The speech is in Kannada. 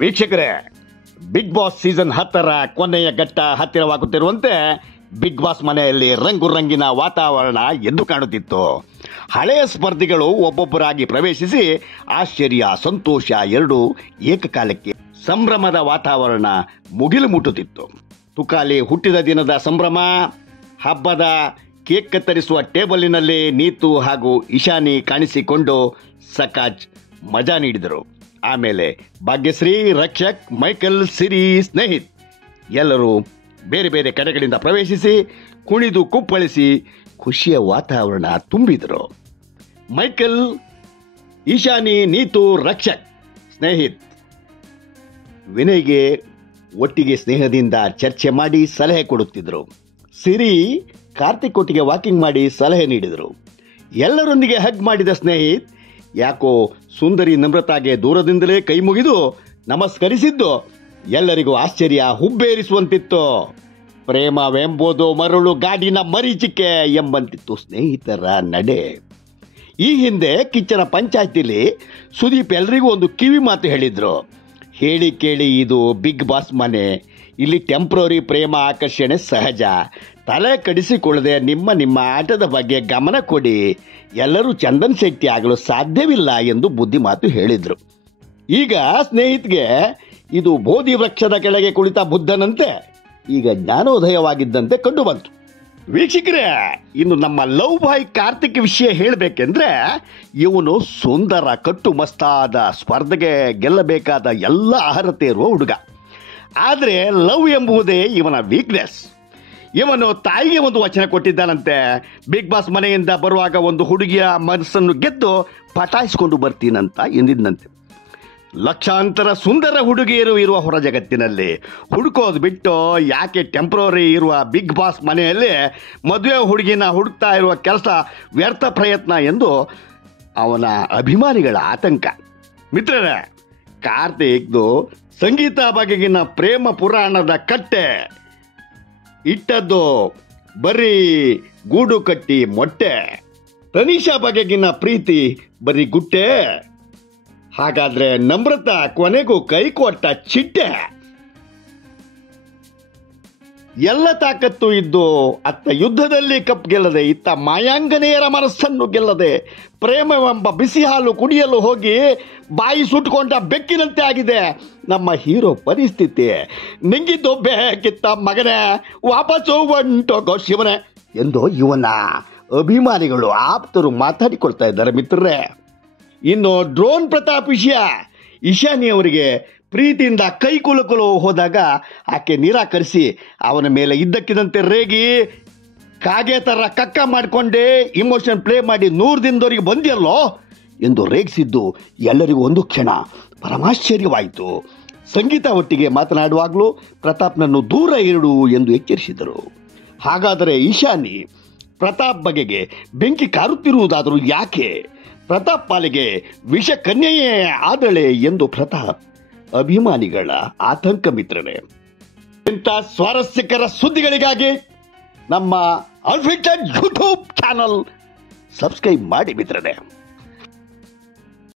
ವೀಕ್ಷಕರೇ, ಬಿಗ್ ಬಾಸ್ ಸೀಸನ್ 10ರ ಕೊನೆಯ ಘಟ್ಟ ಹತ್ತಿರವಾಗುತ್ತಿರುವಂತೆ ಬಿಗ್ ಬಾಸ್ ಮನೆಯಲ್ಲಿ ರಂಗು ರಂಗಿನ ವಾತಾವರಣ ಎದ್ದು ಕಾಣುತ್ತಿತ್ತು. ಹಳೆಯ ಸ್ಪರ್ಧಿಗಳು ಒಬ್ಬೊಬ್ಬರಾಗಿ ಪ್ರವೇಶಿಸಿ ಆಶ್ಚರ್ಯ, ಸಂತೋಷ ಎರಡೂ ಏಕಕಾಲಕ್ಕೆ ಸಂಭ್ರಮದ ವಾತಾವರಣ ಮುಗಿಲು ಮುಟ್ಟುತ್ತಿತ್ತು. ತುಕಾಲಿ ಹುಟ್ಟಿದ ದಿನದ ಸಂಭ್ರಮ, ಹಬ್ಬದ ಕೇಕ್ ಕತ್ತರಿಸುವ ಟೇಬಲಿನಲ್ಲಿ ನೀತು ಹಾಗೂ ಇಶಾನಿ ಕಾಣಿಸಿಕೊಂಡು ಸಕಾಜ್ ಮಜಾ ನೀಡಿದರು. ಆಮೇಲೆ ಭಾಗ್ಯಶ್ರೀ, ರಕ್ಷಕ್, ಮೈಕಲ್, ಸಿರಿ, ಸ್ನೇಹಿತ್ ಎಲ್ಲರೂ ಬೇರೆ ಬೇರೆ ಕಡೆಗಳಿಂದ ಪ್ರವೇಶಿಸಿ ಕುಣಿದು ಕುಪ್ಪಳಿಸಿ ಖುಷಿಯ ವಾತಾವರಣ ತುಂಬಿದರು. ಮೈಕಲ್, ಇಶಾನಿ, ನೀತು, ರಕ್ಷಕ್, ಸ್ನೇಹಿತ್ ವಿನಯ್ಗೆ ಒಟ್ಟಿಗೆ ಸ್ನೇಹದಿಂದ ಚರ್ಚೆ ಮಾಡಿ ಸಲಹೆ ಕೊಡುತ್ತಿದ್ದರು. ಸಿರಿ, ಕಾರ್ತಿಕ್ ಒಟ್ಟಿಗೆ ವಾಕಿಂಗ್ ಮಾಡಿ ಸಲಹೆ ನೀಡಿದರು. ಎಲ್ಲರೊಂದಿಗೆ ಹಗ್ ಮಾಡಿದ ಸ್ನೇಹಿತ್ ಯಾಕೋ ಸುಂದರಿ ನಮ್ರತಾಗೆ ದೂರದಿಂದಲೇ ಕೈ ಮುಗಿದು ನಮಸ್ಕರಿಸಿದ್ದು ಎಲ್ಲರಿಗೂ ಆಶ್ಚರ್ಯ ಹುಬ್ಬೇರಿಸುವಂತಿತ್ತು. ಪ್ರೇಮವೆಂಬುದು ಮರಳು ಗಾಡಿನ ಮರೀಚಿಕೆ ಎಂಬಂತಿತ್ತು ಸ್ನೇಹಿತರ ನಡೆ. ಈ ಹಿಂದೆ ಕಿಚ್ಚನ ಪಂಚಾಯ್ತಿಲಿ ಸುದೀಪ್ ಎಲ್ರಿಗೂ ಒಂದು ಕಿವಿ ಮಾತು ಹೇಳಿದ್ರು. ಹೇಳಿ ಕೇಳಿ, ಇದು ಬಿಗ್ ಬಾಸ್ ಮನೆ, ಇಲ್ಲಿ ಟೆಂಪ್ರರಿ ಪ್ರೇಮ ಆಕರ್ಷಣೆ ಸಹಜ, ತಲೆ ಕಡಿಸಿಕೊಳ್ಳದೆ ನಿಮ್ಮ ನಿಮ್ಮ ಆಟದ ಬಗ್ಗೆ ಗಮನ ಕೊಡಿ, ಎಲ್ಲರೂ ಚಂದನ್ ಶೆಟ್ಟಿ ಆಗಲು ಸಾಧ್ಯವಿಲ್ಲ ಎಂದು ಬುದ್ಧಿ ಮಾತು ಹೇಳಿದ್ರು. ಈಗ ಸ್ನೇಹಿತ್ಗೆ ಇದು ಬೋಧಿ ವೃಕ್ಷದ ಕೆಳಗೆ ಕುಳಿತ ಬುದ್ಧನಂತೆ ಈಗ ಜ್ಞಾನೋದಯವಾಗಿದ್ದಂತೆ ಕಂಡು ಬಂತು. ವೀಕ್ಷಕರೇ, ಇನ್ನು ನಮ್ಮ ಲವ್ ಬಾಯ್ ಕಾರ್ತಿಕ್ ವಿಷಯ ಹೇಳಬೇಕೆಂದ್ರೆ, ಇವನು ಸುಂದರ, ಕಟ್ಟುಮಸ್ತಾದ, ಸ್ಪರ್ಧೆಗೆ ಗೆಲ್ಲಬೇಕಾದ ಎಲ್ಲ ಅರ್ಹತೆ ಇರುವ ಹುಡುಗ. ಆದರೆ ಲವ್ ಎಂಬುದೇ ಇವನ ವೀಕ್ನೆಸ್. ಇವನು ತಾಯಿಗೆ ಒಂದು ವಚನ ಕೊಟ್ಟಿದ್ದಾನಂತೆ, ಬಿಗ್ ಬಾಸ್ ಮನೆಯಿಂದ ಬರುವಾಗ ಒಂದು ಹುಡುಗಿಯ ಮನಸ್ಸನ್ನು ಗೆದ್ದು ಪಟಾಯಿಸಿಕೊಂಡು ಬರ್ತೀನಂತ ಎಂದಿದ್ದಂತೆ. ಲಕ್ಷಾಂತರ ಸುಂದರ ಹುಡುಗಿಯರು ಇರುವ ಹೊರ ಜಗತ್ತಿನಲ್ಲಿ ಹುಡುಕೋದು ಬಿಟ್ಟು ಯಾಕೆ ಟೆಂಪ್ರರಿ ಇರುವ ಬಿಗ್ ಬಾಸ್ ಮನೆಯಲ್ಲಿ ಮದುವೆ ಹುಡುಗಿನ ಹುಡುಕ್ತಾ ಇರುವ ಕೆಲಸ ವ್ಯರ್ಥ ಪ್ರಯತ್ನ ಎಂದು ಅವನ ಅಭಿಮಾನಿಗಳ ಆತಂಕ. ಮಿತ್ರರೇ, ಕಾರ್ತಿಕ್ದು ಸಂಗೀತ ಬಗೆಗಿನ ಪ್ರೇಮ ಪುರಾಣದ ಕಟ್ಟೆ ಇಟ್ಟದ್ದು ಬರೀ ಗೂಡು ಕಟ್ಟಿ ಮೊಟ್ಟೆ, ತನಿಷಾ ಬಗೆಗಿನ ಪ್ರೀತಿ ಬರೀ ಗುಟ್ಟೆ. ಹಾಗಾದ್ರೆ ನಮ್ರತಾ ಕೊನೆಗೂ ಕೈ ಕೊಟ್ಟ ಚಿಟ್ಟೆ. ಎಲ್ಲ ತಾಕತ್ತು ಇದ್ದು ಅತ್ತ ಯುದ್ಧದಲ್ಲಿ ಕಪ್ ಗೆಲ್ಲದೆ, ಇತ್ತ ಮಾಯಾಂಗನೆಯರ ಮನಸ್ಸನ್ನು ಗೆಲ್ಲದೆ, ಪ್ರೇಮವೆಂಬ ಬಿಸಿ ಹಾಲು ಕುಡಿಯಲು ಹೋಗಿ ಬಾಯಿ ಸುಟ್ಟುಕೊಂಡ ಬೆಕ್ಕಿನಂತೆ ಆಗಿದೆ ನಮ್ಮ ಹೀರೋ ಪರಿಸ್ಥಿತಿ. ನಿಂಗಿದ್ದೊಬ್ಬೆ ಕಿತ್ತ ಮಗನೇ, ವಾಪಸ್ಸು ಹೊಂಟೋಗೋ ಶಿವನೇ ಎಂದು ಇವನ ಅಭಿಮಾನಿಗಳು ಆಪ್ತರು ಮಾತಾಡಿಕೊಳ್ತಾ ಇದ್ದಾರೆ ಮಿತ್ರರೇ. ಇನ್ನು ಡ್ರೋನ್ ಪ್ರತಾಪ್ ವಿಷಯ, ಇಶಾನಿ ಅವರಿಗೆ ಪ್ರೀತಿಯಿಂದ ಕೈ ಕುಲುಕಲು ಹೋದಾಗ ಆಕೆ ನಿರಾಕರಿಸಿ ಅವನ ಮೇಲೆ ಇದ್ದಕ್ಕಿದ್ದಂತೆ ರೇಗಿ ಕಾಗೆ ತರ ಕಕ್ಕ ಮಾಡಿಕೊಂಡೇ ಇಮೋಷನ್ ಪ್ಲೇ ಮಾಡಿ 100 ದಿನದವರೆಗೆ ಬಂದಿಯಲ್ಲೋ ಎಂದು ರೇಗಿಸಿದ್ದು ಎಲ್ಲರಿಗೂ ಒಂದು ಕ್ಷಣ ಪರಮಾಶ್ಚರ್ಯವಾಯಿತು. ಸಂಗೀತ ಒಟ್ಟಿಗೆ ಮಾತನಾಡುವಾಗಲೂ ಪ್ರತಾಪ್ನನ್ನು ದೂರ ಇಡು ಎಂದು ಎಚ್ಚರಿಸಿದರು. ಹಾಗಾದರೆ ಇಶಾನಿ ಪ್ರತಾಪ್ ಬಗೆಗೆ ಬೆಂಕಿ ಕಾರುತ್ತಿರುವುದಾದರೂ ಯಾಕೆ? ಪ್ರತಾಪ್ ಪಾಲಿಗೆ ವಿಷ ಕನ್ಯೆಯೇ ಆದಳೆ ಎಂದು ಪ್ರತಾಪ್ ಅಭಿಮಾನಿಗಳ ಆತಂಕ. ಮಿತ್ರರೇ, ಇಂಥ ಸ್ವಾರಸ್ಯಕರ ಸುದ್ದಿಗಳಿಗಾಗಿ ನಮ್ಮ ಅನ್ಫಿಲ್ಟರ್ಡ್ ಯೂಟ್ಯೂಬ್ ಚಾನಲ್ ಸಬ್ಸ್ಕ್ರೈಬ್ ಮಾಡಿ ಮಿತ್ರರೇ.